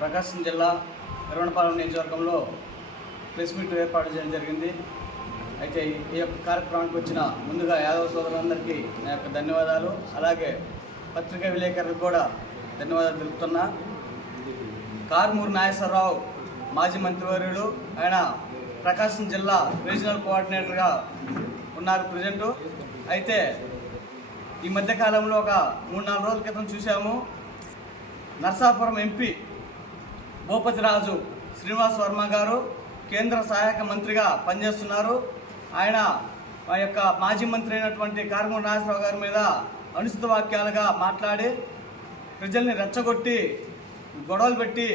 ప్రకాశం జిల్లా ఎర్వనపాలెం నియోజకవర్గంలో press meet ఏర్పాటు చేయడం జరిగింది. అయితే ఈ యొక్క కార్యక్రమానికి వచ్చిన ముందుగా యాదవ సోదరులందరికీ నా యొక్క ధన్యవాదాలు, అలాగే పత్రికా విలేకరులకు కూడా ధన్యవాదాలు తెలుపుతున్నా. కారుమూరి నాగేశ్వరరావు మాజీ మంత్రివర్యులు, ఆయన ప్రకాశం జిల్లా రీజనల్ కోఆర్డినేటర్గా ఉన్నారు ప్రజెంటు. అయితే ఈ మధ్యకాలంలో ఒక 3-4 రోజుల క్రితం చూసాము, నర్సాపురం ఎంపీ భూపతిరాజు శ్రీనివాస్ వర్మ గారు కేంద్ర సహాయక మంత్రిగా పనిచేస్తున్నారు. ఆయన ఆ యొక్క మాజీ మంత్రి అయినటువంటి కారుమూరి నాగేశ్వరరావు గారి మీద అనుచిత వాక్యాలుగా మాట్లాడి ప్రజల్ని రెచ్చగొట్టి గొడవలు పెట్టి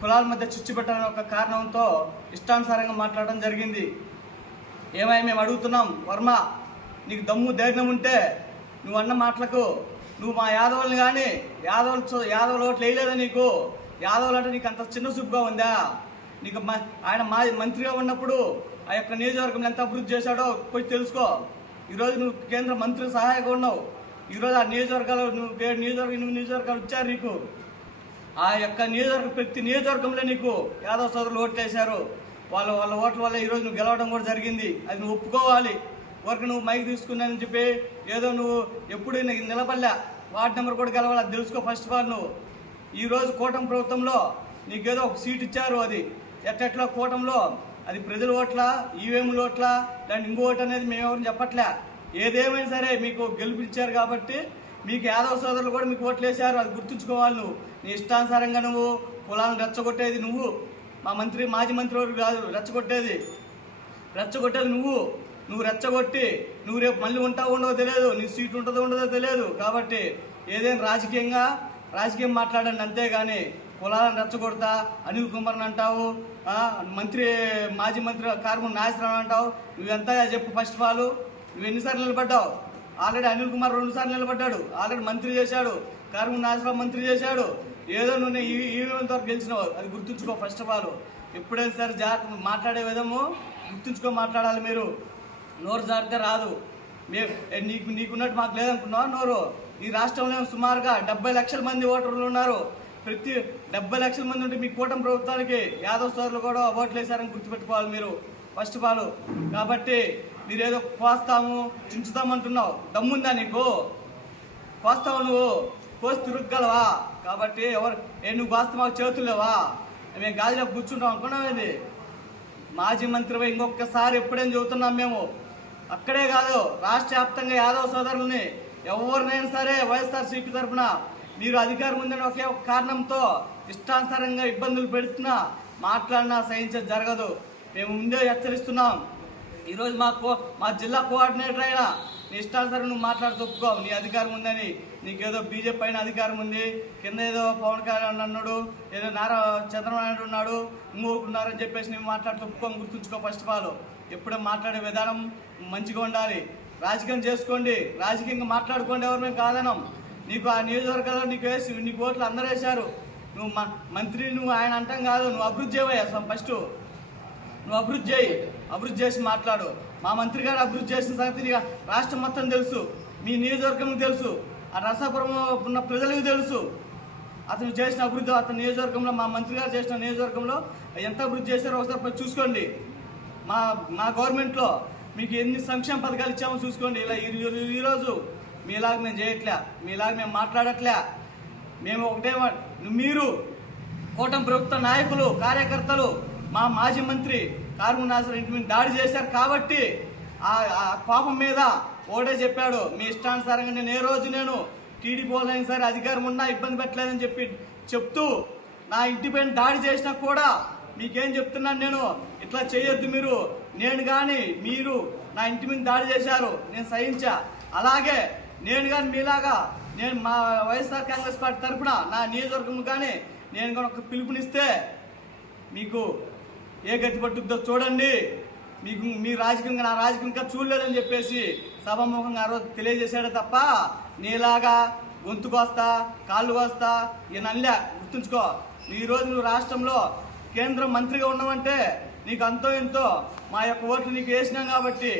కులాల మధ్య చిచ్చు పెట్టాలనే ఒక కారణంతో ఇష్టానుసారంగా మాట్లాడడం జరిగింది. ఏమైనా మేము అడుగుతున్నాం, వర్మ నీకు దమ్ము ధైర్యం ఉంటే నువ్వు అన్న మాటలకు నువ్వు మా యాదవుల్ని కానీ యాదవులు ఓట్లు వేయలేదా? నీకు యాదవులు అంటే నీకు అంత చిన్న చూపుగా ఉందా? నీకు ఆయన మంత్రిగా ఉన్నప్పుడు ఆ యొక్క నియోజకవర్గం ఎంత అభివృద్ధి చేశాడో పోయి తెలుసుకో. ఈరోజు నువ్వు కేంద్ర మంత్రి సహాయగా ఉన్నావు. ఈరోజు ఆ నియోజకవర్గాలు నియోజకవర్గాలు ఇచ్చారు నీకు. ఆ యొక్క ప్రతి నియోజకవర్గంలో నీకు యాదవ సోదరులు ఓట్లు వేశారు. వాళ్ళ ఓట్ల వల్ల ఈరోజు నువ్వు గెలవడం కూడా జరిగింది. అది నువ్వు ఒప్పుకోవాలి. వరకు నువ్వు మైక్ తీసుకున్నానని చెప్పి ఏదో నువ్వు ఎప్పుడు నిలబడలే, వార్డు నెంబర్ కూడా గెలవాలి, అది తెలుసుకో ఫస్ట్ ఆఫ్ ఆల్. నువ్వు ఈరోజు కూటమి ప్రభుత్వంలో నీకేదో ఒక సీట్ ఇచ్చారు, అది ఎట్లా కూటమిలో అది ప్రజల ఓట్ల, ఈవీఎంల ఓట్ల, దాని ఇంకో ఓటు అనేది మేము ఎవరిని చెప్పట్లే. ఏదేమైనా సరే మీకు గెలిపించారు కాబట్టి మీకు యాదవ సోదరులు కూడా మీకు ఓట్లు వేశారు, అది గుర్తుంచుకోవాలి. నువ్వు నీ ఇష్టానుసారంగా నువ్వు కులాలను రెచ్చగొట్టేది నువ్వు, మాజీ మంత్రి వరకు కాదు రెచ్చగొట్టేది నువ్వు రెచ్చగొట్టి నువ్వు రేపు మళ్ళీ ఉండవో తెలియదు, నీ సీట్ ఉండదో తెలియదు. కాబట్టి ఏదైనా రాజకీయం మాట్లాడండి, అంతేగాని కులాలను రెచ్చగొడతా అనిల్ కుమార్ని అంటావు, మాజీ మంత్రి కారుమూరి నాగేశ్వరరావు అంటావు. నువ్వెంత చెప్పు ఫస్ట్ ఆఫ్ ఆల్. నువ్వు ఎన్నిసార్లు నిలబడ్డావు? ఆల్రెడీ అనిల్ కుమార్ 2 సార్లు నిలబడ్డాడు, ఆల్రెడీ మంత్రి చేశాడు, కారుమూరి నాగేశ్వరరావు మంత్రి చేశాడు. ఏదో నువ్వు ఈవీఎం ద్వారా గెలిచినావు, అది గుర్తుంచుకో ఫస్ట్ ఆఫ్ ఆల్. ఎప్పుడైనా సరే జాగ్రత్త మాట్లాడే విధము గుర్తుంచుకో మాట్లాడాలి. మీరు నోరు జారితే రాదు. నీకున్నట్టు మాకు లేదనుకున్నావా నోరు? ఈ రాష్ట్రంలో సుమారుగా 70 లక్షల మంది ఓటర్లు ఉన్నారు. ప్రతి 70 లక్షల మంది ఉంటే మీ కూటమి ప్రభుత్వానికి యాదవ్ సోదరులు కూడా ఓట్లు వేశారని గుర్తుపెట్టుకోవాలి మీరు ఫస్ట్ ఆఫ్ ఆల్. కాబట్టి మీరేదో కోస్తాము చించుతామంటున్నావు, దమ్ముందా నీకు? కోస్తావు, నువ్వు కోసి తిరగలవా? కాబట్టి నువ్వు కోస్తా మాకు చేతులు లేవా? మేము గాజులో కూర్చుంటాం అనుకున్నాం. ఇది మాజీ మంత్రి ఇంకొకసారి ఎప్పుడేం చెబుతున్నాం మేము. అక్కడే కాదు, రాష్ట్ర వ్యాప్తంగా యాదవ సోదరులని ఎవరినైనా సరే వైఎస్ఆర్సీపీ తరఫున మీరు అధికారం ఉందని ఒకే ఒక కారణంతో ఇష్టానుసారంగా ఇబ్బందులు పెడుతున్నా మాట్లాడినా సహించేది జరగదు. మేము ముందే హెచ్చరిస్తున్నాం. ఈరోజు మా జిల్లా కోఆర్డినేటర్ అయినా నీ ఇష్టానుసారం నువ్వు మాట్లాడుతూ ఒప్పుకోవు. నీ అధికారం ఉందని, నీకేదో బీజేపీ పైన అధికారం ఉంది, కింద ఏదో పవన్ కళ్యాణ్ అన్నాడు, ఏదో చంద్రబాబు నాయుడు ఉన్నాడు, ఉన్నారని చెప్పేసి నువ్వు మాట్లాడుతూ ఒప్పుకోని గుర్తుంచుకో ఫస్ట్ ఆఫ్ ఆల్. ఎప్పుడూ మాట్లాడే విధానం మంచిగా ఉండాలి. రాజకీయం చేసుకోండి, రాజకీయంగా మాట్లాడుకోండి, ఎవరు మేము కాదనం. నీకు ఆ నియోజకవర్గాల్లో నీకు ఓట్లు అందరూ వేశారు. నువ్వు మంత్రి నువ్వు ఆయన అంటాం కాదు, నువ్వు అభివృద్ధి చేయవయ్యా ఫస్ట్. నువ్వు అభివృద్ధి చేసి మాట్లాడు. మా మంత్రి గారు అభివృద్ధి చేసిన సంగతి రాష్ట్రం మొత్తం తెలుసు, మీ నియోజకవర్గం తెలుసు, ఆ నరసాపురంలో ఉన్న ప్రజలకు తెలుసు. అతను చేసిన అభివృద్ధి, అతని నియోజకవర్గంలో మా మంత్రి గారు చేసిన నియోజకవర్గంలో ఎంత అభివృద్ధి చేశారో ఒకసారి చూసుకోండి. మా గవర్నమెంట్లో మీకు ఎన్ని సంక్షేమ పథకాలు ఇచ్చామో చూసుకోండి. ఇలా ఈరోజు మీలాగా మేము చేయట్లే, మీలాగా మేము మాట్లాడట్లే. మేము ఒకటే, మీరు కూటమి ప్రభుత్వ నాయకులు, కార్యకర్తలు మా మాజీ మంత్రి కారుమూరి నాగేశ్వరరావు ఇంటి మీద దాడి చేశారు కాబట్టి ఆ కోపం మీద ఒకటే చెప్పాడు, మీ ఇష్టానుసారంగా నేను టీడీపీ వాళ్ళైనా సరే అధికారం ఉన్నా ఇబ్బంది పెట్టలేదని చెప్తూ నా ఇంటిపైన దాడి చేసినా కూడా మీకేం చెప్తున్నాను, నేను ఇట్లా చేయొద్దు మీరు నా ఇంటి మీద దాడి చేశారు, నేను సహించా. అలాగే నేను కానీ మీలాగా మా వైఎస్ఆర్ కాంగ్రెస్ పార్టీ తరఫున నా నియోజకవర్గం కానీ నేను కానీ ఒక పిలుపునిస్తే మీకు ఏ గతి పట్టుద్దో చూడండి. మీ రాజకీయంగా నా రాజకీయంగా చూడలేదని చెప్పేసి సభాముఖంగా ఆ రోజు తెలియజేశాడే తప్ప నీలాగా గొంతు కోస్తా, కాళ్ళు కోస్తా ఈయనలే. గుర్తుంచుకో, ఈరోజు నువ్వు రాష్ట్రంలో కేంద్ర మంత్రిగా ఉన్నావంటే నీకు అంతో ఎంతో మా యొక్క ఓట్లు నీకు వేసినాం కాబట్టి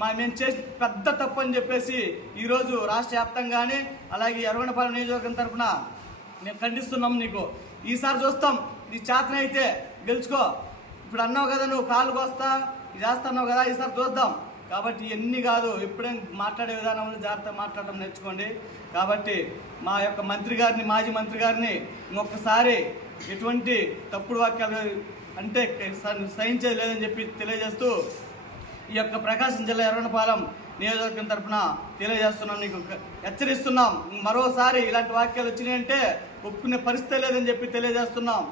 మేము చేసి పెద్ద తప్పు అని చెప్పేసి ఈరోజు రాష్ట్ర వ్యాప్తంగానే అలాగే ఎర్రగొండపాలెం నియోజకవర్గం తరఫున మేము ఖండిస్తున్నాం. నీకు ఈసారి చూస్తాం, నీ చేతన అయితే గెలుచుకో. ఇప్పుడు అన్నావు కదా నువ్వు కాలు కోస్తా చేస్తున్నావు కదా, ఈసారి చూద్దాం. కాబట్టి ఇవన్నీ కాదు, ఎప్పుడైనా మాట్లాడే విధానంలో జాగ్రత్తగా మాట్లాడటం నేర్చుకోండి. కాబట్టి మా యొక్క మంత్రి గారిని, మాజీ మంత్రి గారిని ఇంకొకసారి ఎటువంటి తప్పుడు వాక్యాలు అంటే సహించేది లేదని చెప్పి తెలియజేస్తూ ఈ యొక్క ప్రకాశం జిల్లా ఎర్రగొండపాలెం నియోజకవర్గం తరఫున తెలియజేస్తున్నాం, నీకు హెచ్చరిస్తున్నాం. మరోసారి ఇలాంటి వాక్యాలు వచ్చినాయంటే ఒప్పుకునే పరిస్థితి లేదని చెప్పి తెలియజేస్తున్నాం.